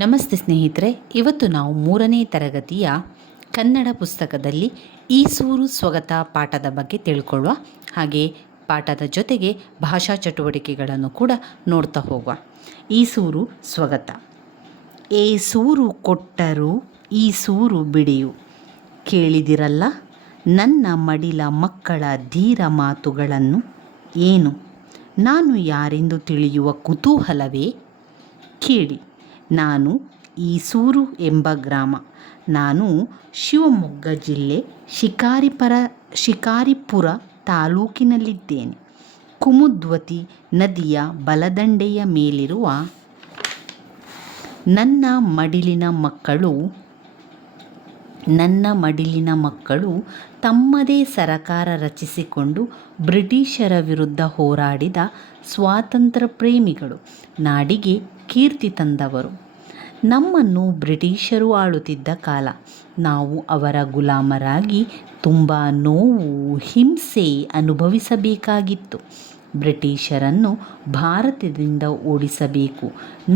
ನಮಸ್ತೆ ಸ್ನೇಹಿತರೆ, ಇವತ್ತು ನಾವು 3ನೇ ತರಗತಿಯ ಕನ್ನಡ ಪುಸ್ತಕದಲ್ಲಿ ಈಸೂರು ಸ್ವಗತ ಪಾಠದ ಬಗ್ಗೆ ತಿಳ್ಕೊಳ್ಳುವ. ಹಾಗೆ ಪಾಠದ ಜೊತೆಗೆ ಭಾಷಾ ಚಟುವಟಿಕೆಗಳನ್ನು ಕೂಡ ನೋಡ್ತಾ ಹೋಗುವ. ಈಸೂರು ಸ್ವಗತ. ಏ ಸೂರು ಕೊಟ್ಟರು ಈ ಸೂರು ಬಿಡಿಯು, ಕೇಳಿದಿರಲ್ಲ ನನ್ನ ಮಡಿಲ ಮಕ್ಕಳ ಧೀರ ಮಾತುಗಳನ್ನು. ಏನು ನಾನು ಯಾರೆಂದು ತಿಳಿಯುವ ಕುತೂಹಲವೇ? ಕೇಳಿ, ನಾನು ಈಸೂರು ಎಂಬ ಗ್ರಾಮ. ನಾನು ಶಿವಮೊಗ್ಗ ಜಿಲ್ಲೆ ಶಿಕಾರಿಪುರ ತಾಲೂಕಿನಲ್ಲಿದ್ದೇನೆ. ಕುಮುದ್ವತಿ ನದಿಯ ಬಲದಂಡೆಯ ಮೇಲಿರುವ ನನ್ನ ಮಡಿಲಿನ ಮಕ್ಕಳು ತಮ್ಮದೇ ಸರಕಾರ ರಚಿಸಿಕೊಂಡು ಬ್ರಿಟಿಷರ ವಿರುದ್ಧ ಹೋರಾಡಿದ ಸ್ವಾತಂತ್ರ್ಯ ಪ್ರೇಮಿಗಳು, ನಾಡಿಗೆ ಕೀರ್ತಿ ತಂದವರು. ನಮ್ಮನ್ನು ಬ್ರಿಟಿಷರು ಆಳುತ್ತಿದ್ದ ಕಾಲ. ನಾವು ಅವರ ಗುಲಾಮರಾಗಿ ತುಂಬ ನೋವು, ಹಿಂಸೆ ಅನುಭವಿಸಬೇಕಾಗಿತ್ತು. ಬ್ರಿಟಿಷರನ್ನು ಭಾರತದಿಂದ ಓಡಿಸಬೇಕು,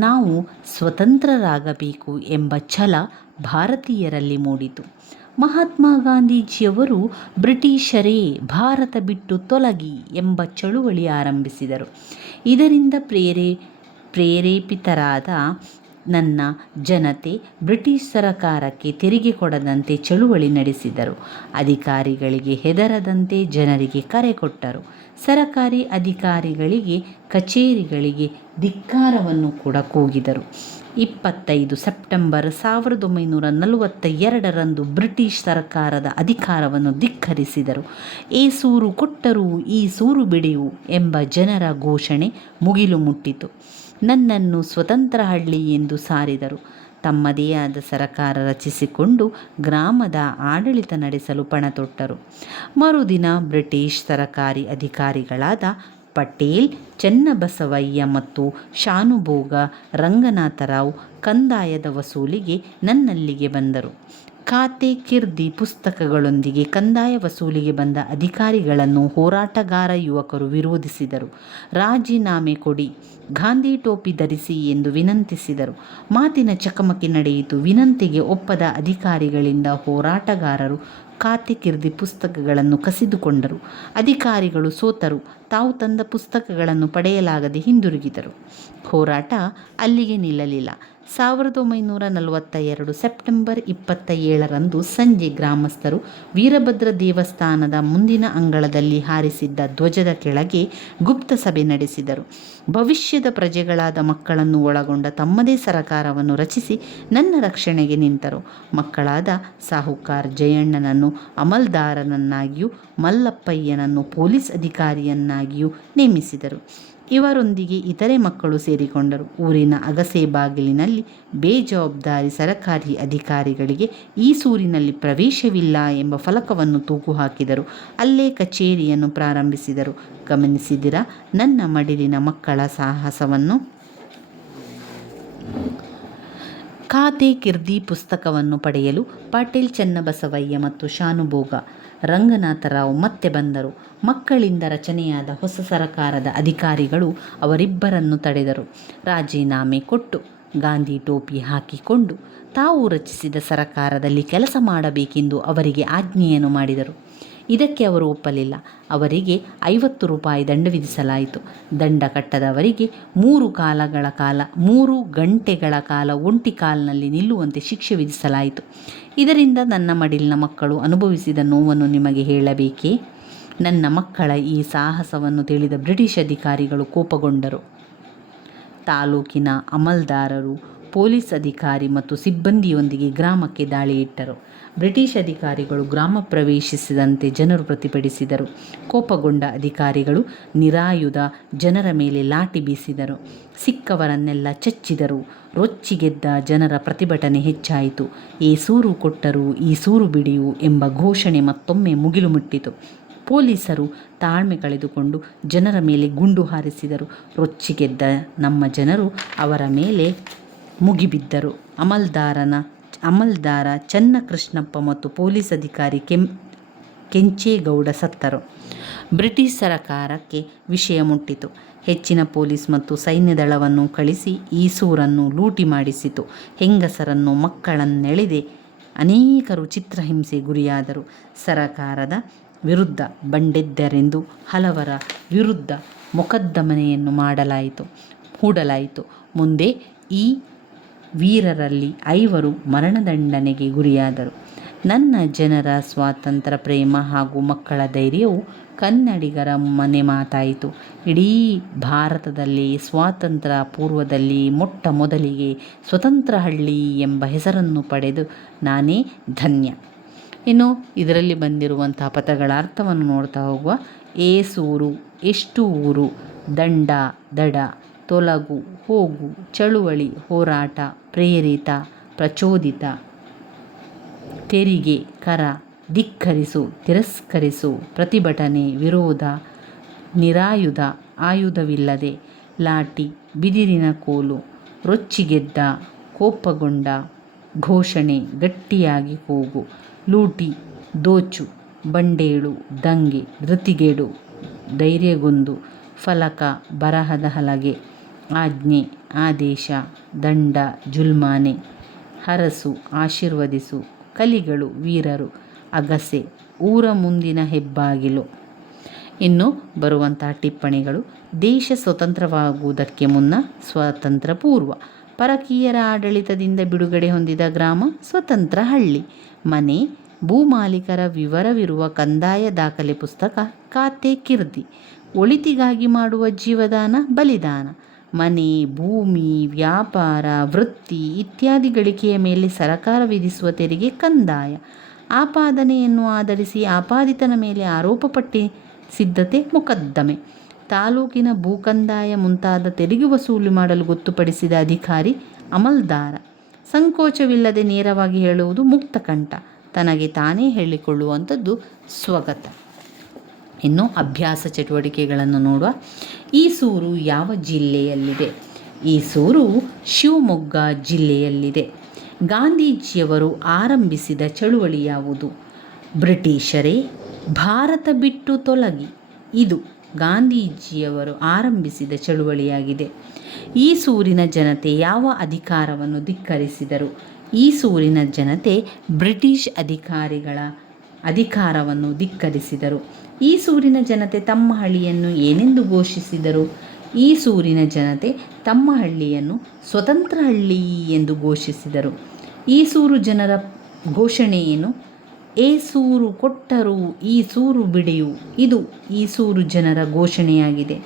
ನಾವು ಸ್ವತಂತ್ರರಾಗಬೇಕು ಎಂಬ ಛಲ ಭಾರತೀಯರಲ್ಲಿ ಮೂಡಿತು. ಮಹಾತ್ಮ ಗಾಂಧೀಜಿಯವರು ಬ್ರಿಟಿಷರೇ ಭಾರತ ಬಿಟ್ಟು ತೊಲಗಿ ಎಂಬ ಚಳುವಳಿ ಆರಂಭಿಸಿದರು. ಇದರಿಂದ ಪ್ರೇರೇಪಿತರಾದ ನನ್ನ ಜನತೆ ಬ್ರಿಟಿಷ್ ಸರಕಾರಕ್ಕೆ ತೆರಿಗೆ ಕೊಡದಂತೆ ಚಳುವಳಿ ನಡೆಸಿದರು. ಅಧಿಕಾರಿಗಳಿಗೆ ಹೆದರದಂತೆ ಜನರಿಗೆ ಕರೆ ಕೊಟ್ಟರು. ಸರಕಾರಿ ಅಧಿಕಾರಿಗಳಿಗೆ, ಕಚೇರಿಗಳಿಗೆ ಧಿಕ್ಕಾರವನ್ನು ಕೂಡ ಕೂಗಿದರು. 25 ಸೆಪ್ಟೆಂಬರ್ 1942ರಂದು ಬ್ರಿಟಿಷ್ ಸರ್ಕಾರದ ಅಧಿಕಾರವನ್ನು ಧಿಕ್ಕರಿಸಿದರು. ಏ ಸೂರು ಕೊಟ್ಟರು ಈ ಸೂರು ಬಿಡಿಯು ಎಂಬ ಜನರ ಘೋಷಣೆ ಮುಗಿಲು ಮುಟ್ಟಿತು. ನನ್ನನ್ನು ಸ್ವತಂತ್ರ ಹಳ್ಳಿ ಎಂದು ಸಾರಿದರು. ತಮ್ಮದೇ ಆದ ಸರಕಾರ ರಚಿಸಿಕೊಂಡು ಗ್ರಾಮದ ಆಡಳಿತ ನಡೆಸಲು ಪಣತೊಟ್ಟರು. ಮರುದಿನ ಬ್ರಿಟಿಷ್ ಸರಕಾರಿ ಅಧಿಕಾರಿಗಳಾದ ಪಟೇಲ್, ಚೆನ್ನಬಸವಯ್ಯ ಮತ್ತು ಶಾನುಭೋಗ ರಂಗನಾಥರಾವ್ ಕಂದಾಯದ ವಸೂಲಿಗೆ ನನ್ನಲ್ಲಿಗೆ ಬಂದರು. ಖಾತೆ ಕಿರ್ದಿ ಪುಸ್ತಕಗಳೊಂದಿಗೆ ಕಂದಾಯ ವಸೂಲಿಗೆ ಬಂದ ಅಧಿಕಾರಿಗಳನ್ನು ಹೋರಾಟಗಾರ ಯುವಕರು ವಿರೋಧಿಸಿದರು. ರಾಜೀನಾಮೆ ಕೊಡಿ, ಗಾಂಧಿ ಟೋಪಿ ಧರಿಸಿ ಎಂದು ವಿನಂತಿಸಿದರು. ಮಾತಿನ ಚಕಮಕಿ ನಡೆಯಿತು. ವಿನಂತಿಗೆ ಒಪ್ಪದ ಅಧಿಕಾರಿಗಳಿಂದ ಹೋರಾಟಗಾರರು ಖಾತೆ ಕಿರ್ದಿ ಪುಸ್ತಕಗಳನ್ನು ಕಸಿದುಕೊಂಡರು. ಅಧಿಕಾರಿಗಳು ಸೋತರು. ತಾವು ತಂದ ಪುಸ್ತಕಗಳನ್ನು ಪಡೆಯಲಾಗದೆ ಹಿಂದಿರುಗಿದರು. ಹೋರಾಟ ಅಲ್ಲಿಗೆ ನಿಲ್ಲಲಿಲ್ಲ. 1942 ಸೆಪ್ಟೆಂಬರ್ 27ರಂದು ಸಂಜೆ ಗ್ರಾಮಸ್ಥರು ವೀರಭದ್ರ ದೇವಸ್ಥಾನದ ಮುಂದಿನ ಅಂಗಳದಲ್ಲಿ ಹಾರಿಸಿದ್ದ ಧ್ವಜದ ಕೆಳಗೆ ಗುಪ್ತ ಸಭೆ ನಡೆಸಿದರು. ಭವಿಷ್ಯದ ಪ್ರಜೆಗಳಾದ ಮಕ್ಕಳನ್ನು ಒಳಗೊಂಡ ತಮ್ಮದೇ ಸರಕಾರವನ್ನು ರಚಿಸಿ ನನ್ನ ರಕ್ಷಣೆಗೆ ನಿಂತರು. ಮಕ್ಕಳಾದ ಸಾಹುಕಾರ್ ಜಯಣ್ಣನನ್ನು ಅಮಲ್ದಾರನನ್ನಾಗಿಯೂ ಮಲ್ಲಪ್ಪಯ್ಯನನ್ನು ಪೊಲೀಸ್ ಅಧಿಕಾರಿಯನ್ನಾಗಿಯೂ ನೇಮಿಸಿದರು. ಇವರೊಂದಿಗೆ ಇತರೆ ಮಕ್ಕಳು ಸೇರಿಕೊಂಡರು. ಊರಿನ ಅಗಸೆ ಬಾಗಿಲಿನಲ್ಲಿ ಬೇಜವಾಬ್ದಾರಿ ಸರಕಾರಿ ಅಧಿಕಾರಿಗಳಿಗೆ ಈಸೂರಿನಲ್ಲಿ ಪ್ರವೇಶವಿಲ್ಲ ಎಂಬ ಫಲಕವನ್ನು ತೂಗು ಹಾಕಿದರು. ಅಲ್ಲೇ ಕಚೇರಿಯನ್ನು ಪ್ರಾರಂಭಿಸಿದರು. ಗಮನಿಸಿದಿರಾ ನನ್ನ ಮಡಿಲಿನ ಮಕ್ಕಳ ಸಾಹಸವನ್ನು? ಖಾತೆ ಕಿರ್ದಿ ಪುಸ್ತಕವನ್ನು ಪಡೆಯಲು ಪಟೇಲ್, ಚೆನ್ನಬಸವಯ್ಯ ಮತ್ತು ಶಾನುಭೋಗ ರಂಗನಾಥರಾವ್ ಮತ್ತೆ ಬಂದರು. ಮಕ್ಕಳಿಂದ ರಚನೆಯಾದ ಹೊಸ ಸರಕಾರದ ಅಧಿಕಾರಿಗಳು ಅವರಿಬ್ಬರನ್ನು ತಡೆದರು. ರಾಜೀನಾಮೆ ಕೊಟ್ಟು, ಗಾಂಧಿ ಟೋಪಿ ಹಾಕಿಕೊಂಡು ತಾವು ರಚಿಸಿದ ಸರಕಾರದಲ್ಲಿ ಕೆಲಸ ಮಾಡಬೇಕೆಂದು ಅವರಿಗೆ ಆಜ್ಞೆಯನ್ನು ಮಾಡಿದರು. ಇದಕ್ಕೆ ಅವರು ಒಪ್ಪಲಿಲ್ಲ. ಅವರಿಗೆ 50 ರೂಪಾಯಿ ದಂಡ ವಿಧಿಸಲಾಯಿತು. ದಂಡ ಕಟ್ಟದವರಿಗೆ 3 ಗಂಟೆಗಳ ಕಾಲ ಒಂಟಿ ಕಾಲಿನಲ್ಲಿ ನಿಲ್ಲುವಂತೆ ಶಿಕ್ಷೆ ವಿಧಿಸಲಾಯಿತು. ಇದರಿಂದ ನನ್ನ ಮಡಿಲಿನ ಮಕ್ಕಳು ಅನುಭವಿಸಿದ ನೋವನ್ನು ನಿಮಗೆ ಹೇಳಬೇಕೇ? ನನ್ನ ಮಕ್ಕಳ ಈ ಸಾಹಸವನ್ನು ತಿಳಿದ ಬ್ರಿಟಿಷ್ ಅಧಿಕಾರಿಗಳು ಕೋಪಗೊಂಡರು. ತಾಲೂಕಿನ ಅಮಲ್ದಾರರು, ಪೊಲೀಸ್ ಅಧಿಕಾರಿ ಮತ್ತು ಸಿಬ್ಬಂದಿಯೊಂದಿಗೆ ಗ್ರಾಮಕ್ಕೆ ದಾಳಿ ಇಟ್ಟರು. ಬ್ರಿಟಿಷ್ ಅಧಿಕಾರಿಗಳು ಗ್ರಾಮ ಪ್ರವೇಶಿಸಿದಂತೆ ಜನರು ಪ್ರತಿಭಟಿಸಿದರು. ಕೋಪಗೊಂಡ ಅಧಿಕಾರಿಗಳು ನಿರಾಯುಧ ಜನರ ಮೇಲೆ ಲಾಠಿ ಬೀಸಿದರು. ಸಿಕ್ಕವರನ್ನೆಲ್ಲ ಚಚ್ಚಿದರು. ರೊಚ್ಚಿಗೆದ್ದ ಜನರ ಪ್ರತಿಭಟನೆ ಹೆಚ್ಚಾಯಿತು. ಏ ಸೂರು ಕೊಟ್ಟರು ಈ ಸೂರು ಬಿಡಿಯು ಎಂಬ ಘೋಷಣೆ ಮತ್ತೊಮ್ಮೆ ಮುಗಿಲು ಮುಟ್ಟಿತು. ಪೊಲೀಸರು ತಾಳ್ಮೆ ಕಳೆದುಕೊಂಡು ಜನರ ಮೇಲೆ ಗುಂಡು ಹಾರಿಸಿದರು. ರೊಚ್ಚಿಗೆದ್ದ ನಮ್ಮ ಜನರು ಅವರ ಮೇಲೆ ಮುಗಿಬಿದ್ದರು. ಅಮಲ್ದಾರ ಚನ್ನಕೃಷ್ಣಪ್ಪ ಮತ್ತು ಪೊಲೀಸ್ ಅಧಿಕಾರಿ ಕೆಂಚೇಗೌಡ ಸತ್ತರು. ಬ್ರಿಟಿಷ್ ಸರಕಾರಕ್ಕೆ ವಿಷಯ ಮುಟ್ಟಿತು. ಹೆಚ್ಚಿನ ಪೊಲೀಸ್ ಮತ್ತು ಸೈನ್ಯ ದಳವನ್ನು ಕಳಿಸಿ ಈಸೂರನ್ನು ಲೂಟಿ ಮಾಡಿಸಿತು. ಹೆಂಗಸರನ್ನು ಮಕ್ಕಳನ್ನೆಳೆದೆ ಅನೇಕರು ಚಿತ್ರಹಿಂಸೆ ಗುರಿಯಾದರು. ಸರಕಾರದ ವಿರುದ್ಧ ಬಂಡೆದ್ದರೆಂದು ಹಲವರ ವಿರುದ್ಧ ಮೊಕದ್ದಮೆಯನ್ನು ಹೂಡಲಾಯಿತು. ಮುಂದೆ ಈ ವೀರರಲ್ಲಿ 5 ಮರಣದಂಡನೆಗೆ ಗುರಿಯಾದರು. ನನ್ನ ಜನರ ಸ್ವಾತಂತ್ರ್ಯ ಪ್ರೇಮ ಹಾಗೂ ಮಕ್ಕಳ ಧೈರ್ಯವು ಕನ್ನಡಿಗರ ಮನೆ ಮಾತಾಯಿತು. ಇಡೀ ಭಾರತದಲ್ಲಿ ಸ್ವಾತಂತ್ರ್ಯ ಪೂರ್ವದಲ್ಲಿ ಮೊಟ್ಟ ಮೊದಲಿಗೆ ಸ್ವತಂತ್ರ ಹಳ್ಳಿ ಎಂಬ ಹೆಸರನ್ನು ಪಡೆದು ನಾನೇ ಧನ್ಯ. ಇನ್ನು ಇದರಲ್ಲಿ ಬಂದಿರುವಂತಹ ಪದಗಳ ಅರ್ಥವನ್ನು ನೋಡ್ತಾ ಹೋಗುವ. ಏಸೂರು, ಎಷ್ಟು ಊರು, ದಂಡ, ದಡ, ತೊಲಗು, ಹೋಗು, ಚಳುವಳಿ, ಹೋರಾಟ, ಪ್ರೇರಿತ, ಪ್ರಚೋದಿತ, ತೆರಿಗೆ, ಕರ, ಧಿಕ್ಕರಿಸು, ತಿರಸ್ಕರಿಸು, ಪ್ರತಿಭಟನೆ, ವಿರೋಧ, ನಿರಾಯುಧ, ಆಯುಧವಿಲ್ಲದೆ, ಲಾಠಿ, ಬಿದಿರಿನ ಕೋಲು, ರೊಚ್ಚಿಗೆದ್ದ, ಕೋಪಗೊಂಡ, ಘೋಷಣೆ, ಗಟ್ಟಿಯಾಗಿ ಕೂಗು, ಲೂಟಿ, ದೋಚು, ಬಂಡೇಳು, ದಂಗೆ, ಧೃತಿಗೆಡು, ಧೈರ್ಯಗುಂದು, ಫಲಕ, ಬರಹದ ಹಲಗೆ, ಆಜ್ಞೆ, ಆದೇಶ, ದಂಡ, ಜುಲ್ಮಾನೆ, ಹರಸು, ಆಶೀರ್ವದಿಸು, ಕಲಿಗಳು, ವೀರರು, ಅಗಸೆ, ಊರ ಮುಂದಿನ ಹೆಬ್ಬಾಗಿಲು. ಇನ್ನು ಬರುವಂತಹ ಟಿಪ್ಪಣಿಗಳು. ದೇಶ ಸ್ವತಂತ್ರವಾಗುವುದಕ್ಕೆ ಮುನ್ನ, ಸ್ವಾತಂತ್ರ್ಯ ಪೂರ್ವ, ಪರಕೀಯರ ಆಡಳಿತದಿಂದ ಬಿಡುಗಡೆ ಹೊಂದಿದ ಗ್ರಾಮ ಸ್ವತಂತ್ರ ಹಳ್ಳಿ. ಮನೆ, ಭೂಮಾಲೀಕರ ವಿವರವಿರುವ ಕಂದಾಯ ದಾಖಲೆ ಪುಸ್ತಕ, ಖಾತೆ ಕಿರ್ದಿ. ಒಳಿತಿಗಾಗಿ ಮಾಡುವ ಜೀವದಾನ, ಬಲಿದಾನ. ಮನೆ, ಭೂಮಿ, ವ್ಯಾಪಾರ, ವೃತ್ತಿ ಇತ್ಯಾದಿ ಗಳಿಕೆಯ ಮೇಲೆ ಸರಕಾರ ವಿಧಿಸುವ ತೆರಿಗೆ ಕಂದಾಯ. ಆಪಾದನೆಯನ್ನು ಆಧರಿಸಿ ಆಪಾದಿತನ ಮೇಲೆ ಆರೋಪ ಪಟ್ಟಿ ಸಿದ್ಧತೆ ಮೊಕದ್ದಮೆ. ತಾಲೂಕಿನ ಭೂಕಂದಾಯ ಮುಂತಾದ ತೆರಿಗೆ ವಸೂಲಿ ಮಾಡಲು ಗೊತ್ತುಪಡಿಸಿದ ಅಧಿಕಾರಿ ಅಮಲ್ದಾರ. ಸಂಕೋಚವಿಲ್ಲದೆ ನೇರವಾಗಿ ಹೇಳುವುದು ಮುಕ್ತಕಂಠ. ತನಗೆ ತಾನೇ ಹೇಳಿಕೊಳ್ಳುವಂಥದ್ದು ಸ್ವಗತ. ಇನ್ನು ಅಭ್ಯಾಸ ಚಟುವಟಿಕೆಗಳನ್ನು ನೋಡುವ. ಈಸೂರು ಯಾವ ಜಿಲ್ಲೆಯಲ್ಲಿದೆ? ಈಸೂರು ಶಿವಮೊಗ್ಗ ಜಿಲ್ಲೆಯಲ್ಲಿದೆ. ಗಾಂಧೀಜಿಯವರು ಆರಂಭಿಸಿದ ಚಳುವಳಿ ಯಾವುದು? ಬ್ರಿಟಿಷರೇ ಭಾರತ ಬಿಟ್ಟು ತೊಲಗಿ. ಇದು ಗಾಂಧೀಜಿಯವರು ಆರಂಭಿಸಿದ ಚಳುವಳಿಯಾಗಿದೆ. ಈಸೂರಿನ ಜನತೆ ಯಾವ ಅಧಿಕಾರವನ್ನು ಧಿಕ್ಕರಿಸಿದರು? ಈಸೂರಿನ ಜನತೆ ಬ್ರಿಟಿಷ್ ಅಧಿಕಾರಿಗಳ ಅಧಿಕಾರವನ್ನು ಧಿಕ್ಕರಿಸಿದರು. ಈಸೂರಿನ ಜನತೆ ತಮ್ಮ ಹಳ್ಳಿಯನ್ನು ಏನೆಂದು ಘೋಷಿಸಿದರು? ಈಸೂರಿನ ಜನತೆ ತಮ್ಮ ಹಳ್ಳಿಯನ್ನು ಸ್ವತಂತ್ರ ಹಳ್ಳಿ ಎಂದು ಘೋಷಿಸಿದರು. ಈಸೂರು ಜನರ ಘೋಷಣೆ ಏನು? ಏಸೂರು ಕೊಟ್ಟರು ಈಸೂರು ಬಿಡೆಯು. ಇದು ಈಸೂರು ಜನರ ಘೋಷಣೆಯಾಗಿದೆ.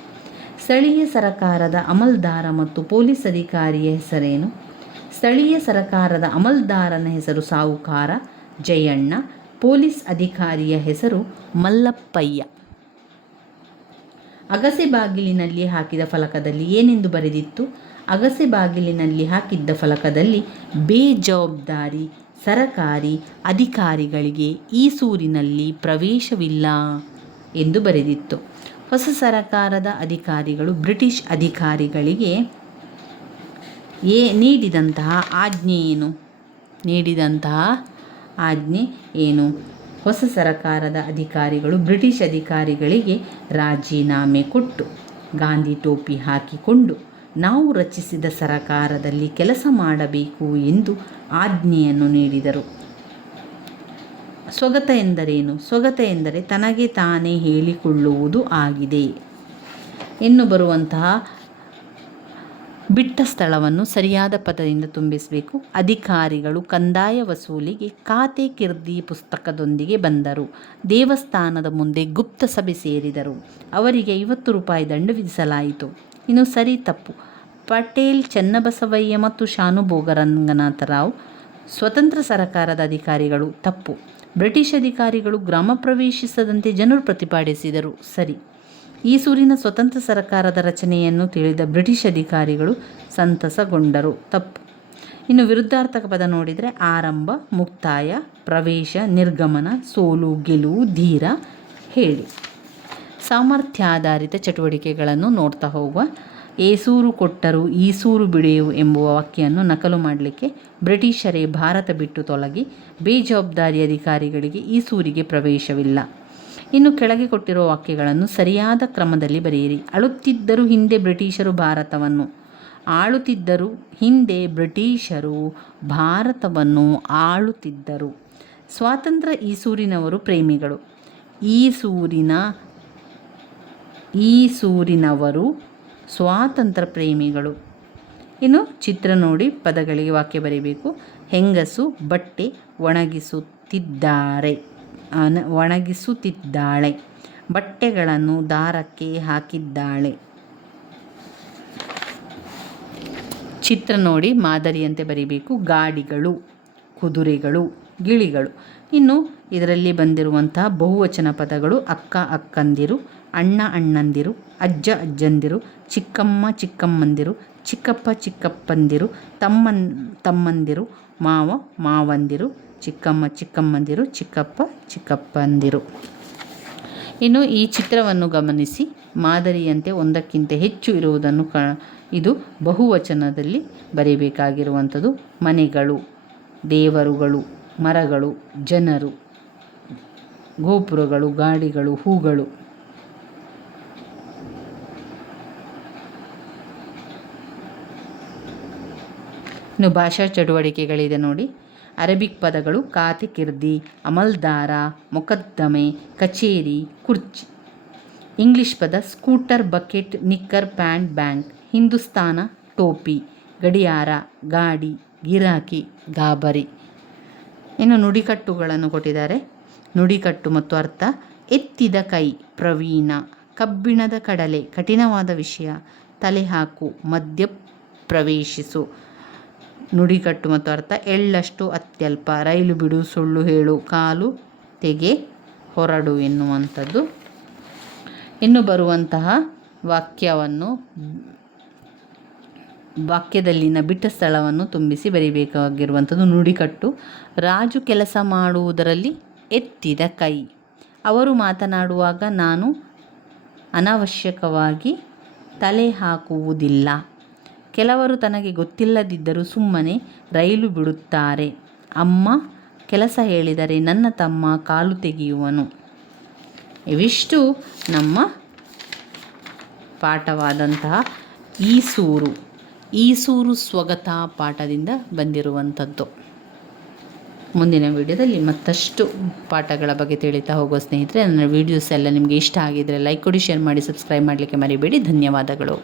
ಸ್ಥಳೀಯ ಸರಕಾರದ ಅಮಲ್ದಾರ ಮತ್ತು ಪೊಲೀಸ್ ಅಧಿಕಾರಿಯ ಹೆಸರೇನು? ಸ್ಥಳೀಯ ಸರಕಾರದ ಅಮಲ್ದಾರನ ಹೆಸರು ಸಾವುಕಾರ ಜಯಣ್ಣ. ಪೊಲೀಸ್ ಅಧಿಕಾರಿಯ ಹೆಸರು ಮಲ್ಲಪ್ಪಯ್ಯ. ಅಗಸೆ ಬಾಗಿಲಿನಲ್ಲಿ ಹಾಕಿದ ಫಲಕದಲ್ಲಿ ಏನೆಂದು ಬರೆದಿತ್ತು? ಅಗಸೆ ಬಾಗಿಲಿನಲ್ಲಿ ಹಾಕಿದ್ದ ಫಲಕದಲ್ಲಿ ಬೇಜವಾಬ್ದಾರಿ ಸರಕಾರಿ ಅಧಿಕಾರಿಗಳಿಗೆ ಈಸೂರಿನಲ್ಲಿ ಪ್ರವೇಶವಿಲ್ಲ ಎಂದು ಬರೆದಿತ್ತು. ಹೊಸ ಸರಕಾರದ ಅಧಿಕಾರಿಗಳು ಬ್ರಿಟಿಷ್ ಅಧಿಕಾರಿಗಳಿಗೆ ನೀಡಿದಂತಹ ಆಜ್ಞೆ ಏನು? ಹೊಸ ಸರಕಾರದ ಅಧಿಕಾರಿಗಳು ಬ್ರಿಟಿಷ್ ಅಧಿಕಾರಿಗಳಿಗೆ ರಾಜೀನಾಮೆ ಕೊಟ್ಟು ಗಾಂಧಿ ಟೋಪಿ ಹಾಕಿಕೊಂಡು ನಾವು ರಚಿಸಿದ ಸರಕಾರದಲ್ಲಿ ಕೆಲಸ ಮಾಡಬೇಕು ಎಂದು ಆಜ್ಞೆಯನ್ನು ನೀಡಿದರು. ಸ್ವಗತ ಎಂದರೇನು? ಸ್ವಗತ ಎಂದರೆ ತನಗೆ ತಾನೇ ಹೇಳಿಕೊಳ್ಳುವುದು ಆಗಿದೆ. ಇನ್ನು ಬರುವಂತಹ ಬಿಟ್ಟ ಸ್ಥಳವನ್ನು ಸರಿಯಾದ ಪದದಿಂದ ತುಂಬಿಸಬೇಕು. ಅಧಿಕಾರಿಗಳು ಕಂದಾಯ ವಸೂಲಿಗೆ ಖಾತೆ ಕಿರ್ದಿ ಪುಸ್ತಕದೊಂದಿಗೆ ಬಂದರು. ದೇವಸ್ಥಾನದ ಮುಂದೆ ಗುಪ್ತ ಸಭೆ ಸೇರಿದರು. ಅವರಿಗೆ 50 ರೂಪಾಯಿ ದಂಡ ವಿಧಿಸಲಾಯಿತು. ಇನ್ನು ಸರಿ ತಪ್ಪು. ಪಟೇಲ್ ಚನ್ನಬಸವಯ್ಯ ಮತ್ತು ಶಾನುಭೋಗ ರಂಗನಾಥರಾವ್ ಸ್ವತಂತ್ರ ಸರಕಾರದ ಅಧಿಕಾರಿಗಳು. ತಪ್ಪು. ಬ್ರಿಟಿಷ್ ಅಧಿಕಾರಿಗಳು ಗ್ರಾಮ ಪ್ರವೇಶಿಸದಂತೆ ಜನರು ಪ್ರತಿಪಾದಿಸಿದರು. ಸರಿ. ಈಸೂರಿನ ಸ್ವತಂತ್ರ ಸರಕಾರದ ರಚನೆಯನ್ನು ತಿಳಿದ ಬ್ರಿಟಿಷ್ ಅಧಿಕಾರಿಗಳು ಸಂತಸಗೊಂಡರು. ತಪ್ಪು. ಇನ್ನು ವಿರುದ್ಧಾರ್ಥಕ ಪದ ನೋಡಿದರೆ ಆರಂಭ, ಮುಕ್ತಾಯ, ಪ್ರವೇಶ, ನಿರ್ಗಮನ, ಸೋಲು, ಗೆಲುವು, ಧೀರ, ಹೇಳಿ. ಸಾಮರ್ಥ್ಯಾಧಾರಿತ ಚಟುವಟಿಕೆಗಳನ್ನು ನೋಡ್ತಾ ಹೋಗುವ. ಏಸೂರು ಕೊಟ್ಟರು ಈಸೂರು ಬಿಡೆಯು ಎಂಬುವ ವಾಕ್ಯವನ್ನು ನಕಲು ಮಾಡಲಿಕ್ಕೆ ಬ್ರಿಟಿಷರೇ ಭಾರತ ಬಿಟ್ಟು ತೊಲಗಿ ಬೇಜವಾಬ್ದಾರಿ ಅಧಿಕಾರಿಗಳಿಗೆ ಈಸೂರಿಗೆ ಪ್ರವೇಶವಿಲ್ಲ. ಇನ್ನು ಕೆಳಗೆ ಕೊಟ್ಟಿರುವ ವಾಕ್ಯಗಳನ್ನು ಸರಿಯಾದ ಕ್ರಮದಲ್ಲಿ ಬರೆಯಿರಿ. ಆಳುತ್ತಿದ್ದರು ಹಿಂದೆ ಬ್ರಿಟಿಷರು ಭಾರತವನ್ನು ಆಳುತ್ತಿದ್ದರು. ಸ್ವಾತಂತ್ರ್ಯ ಈಸೂರಿನವರು ಪ್ರೇಮಿಗಳು. ಈಸೂರಿನವರು ಸ್ವಾತಂತ್ರ್ಯ ಪ್ರೇಮಿಗಳು. ಇನ್ನು ಚಿತ್ರ ನೋಡಿ ಪದಗಳಿಗೆ ವಾಕ್ಯ ಬರೀಬೇಕು. ಹೆಂಗಸು ಬಟ್ಟೆ ಒಣಗಿಸುತ್ತಿದ್ದಾಳೆ. ಬಟ್ಟೆಗಳನ್ನು ದಾರಕ್ಕೆ ಹಾಕಿದ್ದಾಳೆ. ಚಿತ್ರ ನೋಡಿ ಮಾದರಿಯಂತೆ ಬರೀಬೇಕು. ಗಾಡಿಗಳು, ಕುದುರೆಗಳು, ಗಿಳಿಗಳು. ಇನ್ನು ಇದರಲ್ಲಿ ಬಂದಿರುವಂತಹ ಬಹುವಚನ ಪದಗಳು ಅಕ್ಕ ಅಕ್ಕಂದಿರು, ಅಣ್ಣ ಅಣ್ಣಂದಿರು, ಅಜ್ಜ ಅಜ್ಜಂದಿರು, ಚಿಕ್ಕಮ್ಮ ಚಿಕ್ಕಮ್ಮಂದಿರು, ಚಿಕ್ಕಪ್ಪ ಚಿಕ್ಕಪ್ಪಂದಿರು, ತಮ್ಮಂದಿರು, ಮಾವ ಮಾವಂದಿರು, ಚಿಕ್ಕಮ್ಮ ಚಿಕ್ಕಮ್ಮಂದಿರು, ಚಿಕ್ಕಪ್ಪ ಚಿಕ್ಕಪ್ಪಂದಿರು. ಇನ್ನು ಈ ಚಿತ್ರವನ್ನು ಗಮನಿಸಿ ಮಾದರಿಯಂತೆ ಒಂದಕ್ಕಿಂತ ಹೆಚ್ಚು ಇರುವುದನ್ನು ಇದು ಬಹುವಚನದಲ್ಲಿ ಬರೀಬೇಕಾಗಿರುವಂಥದ್ದು. ಮನೆಗಳು, ದೇವರುಗಳು, ಮರಗಳು, ಜನರು, ಗೋಪುರಗಳು, ಗಾಡಿಗಳು, ಹೂಗಳು. ಇನ್ನು ಭಾಷಾ ಚಟುವಟಿಕೆಗಳಿದೆ ನೋಡಿ. ಅರಬಿಕ್ ಪದಗಳು ಖಾತೆ ಕಿರ್ದಿ, ಅಮಲ್ದಾರ, ಮೊಕದ್ದಮೆ, ಕಚೇರಿ, ಕುರ್ಚಿ. ಇಂಗ್ಲಿಷ್ ಪದ scooter, bucket, knicker, pant, bank. Hindustan ಟೋಪಿ, ಗಡಿಯಾರ, ಗಾಡಿ, ಗಿರಾಕಿ, ಗಾಬರಿ. ಇನ್ನು ನುಡಿಕಟ್ಟುಗಳನ್ನು ಕೊಟ್ಟಿದ್ದಾರೆ. ನುಡಿಕಟ್ಟು ಮತ್ತು ಅರ್ಥ: ಎತ್ತಿದ ಕೈ ಪ್ರವೀಣ, ಕಬ್ಬಿಣದ ಕಡಲೆ ಕಠಿಣವಾದ ವಿಷಯ, ತಲೆ ಹಾಕು, ಮಧ್ಯ ಪ್ರವೇಶಿಸು. ನುಡಿಕಟ್ಟು ಮತ್ತು ಅರ್ಥ: ಎಳ್ಳಷ್ಟು ಅತ್ಯಲ್ಪ, ರೈಲು ಬಿಡು, ಸುಳ್ಳು ಹೇಳು, ಕಾಲು ತೆಗೆ, ಹೊರಡು ಎನ್ನುವಂಥದ್ದು. ಇನ್ನು ಬರುವಂತಹ ವಾಕ್ಯದಲ್ಲಿನ ಬಿಟ್ಟ ಸ್ಥಳವನ್ನು ತುಂಬಿಸಿ ಬರೀಬೇಕಾಗಿರುವಂಥದ್ದು. ನುಡಿಕಟ್ಟು: ರಾಜು ಕೆಲಸ ಮಾಡುವುದರಲ್ಲಿ ಎತ್ತಿದ ಕೈ. ಅವರು ಮಾತನಾಡುವಾಗ ನಾನು ಅನವಶ್ಯಕವಾಗಿ ತಲೆ ಹಾಕುವುದಿಲ್ಲ. ಕೆಲವರು ತನಗೆ ಗೊತ್ತಿಲ್ಲದಿದ್ದರೂ ಸುಮ್ಮನೆ ರೈಲು ಬಿಡುತ್ತಾರೆ. ಅಮ್ಮ ಕೆಲಸ ಹೇಳಿದರೆ ನನ್ನ ತಮ್ಮ ಕಾಲು ತೆಗೆಯುವನು. ಇವಿಷ್ಟು ನಮ್ಮ ಪಾಠವಾದಂತಹ ಈಸೂರು ಸ್ವಗತ ಪಾಠದಿಂದ ಬಂದಿರುವಂಥದ್ದು. ಮುಂದಿನ ವಿಡಿಯೋದಲ್ಲಿ ಮತ್ತಷ್ಟು ಪಾಠಗಳ ಬಗ್ಗೆ ತಿಳಿತಾ ಹೋಗೋ ಸ್ನೇಹಿತರೆ, ನನ್ನ ವೀಡಿಯೋಸ್ ಎಲ್ಲ ನಿಮಗೆ ಇಷ್ಟ ಆಗಿದ್ದರೆ ಲೈಕ್ ಕೊಡಿ, ಶೇರ್ ಮಾಡಿ, ಸಬ್ಸ್ಕ್ರೈಬ್ ಮಾಡಲಿಕ್ಕೆ ಮರಿಬೇಡಿ. ಧನ್ಯವಾದಗಳು.